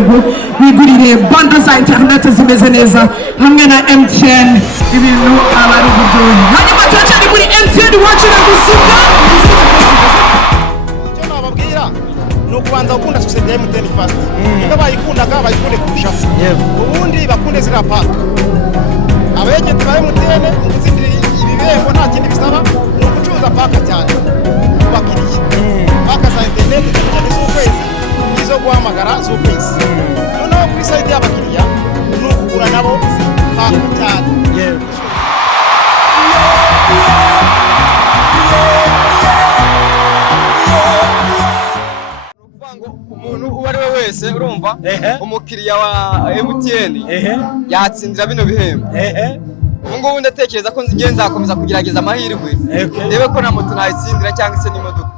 rwego wigurire bundle za internet zimeze neza hamwe na MTN ibintu aba ari uburyohe. Hanyuma turacyari muri MTN wacu na gusuka icyo nababwira ni ukubanza gukunda sosiyete ya MTN fast niba bayikundaga bayikunde kurushaho ubundi bakunde ziriya paka abagenti ba MTN gutsindira ibihembo nta kindi bisaba ni ugucuruza paka cyane ku bakiriya paka za internet cyane z'ukwezi n'izo guhamagara z'ukwezi noneho kuri site y'abakiriya ni ukugura nabo paka cyane umuntu uwo ari we wese urumva umukiriya wa MTN yatsindira bino bihembo. Ubu ngubu ndatekereza ko nzakomeza kugerageza amahirwe ndebe ko na moto nayitsindira cyangwa se n'imodoka.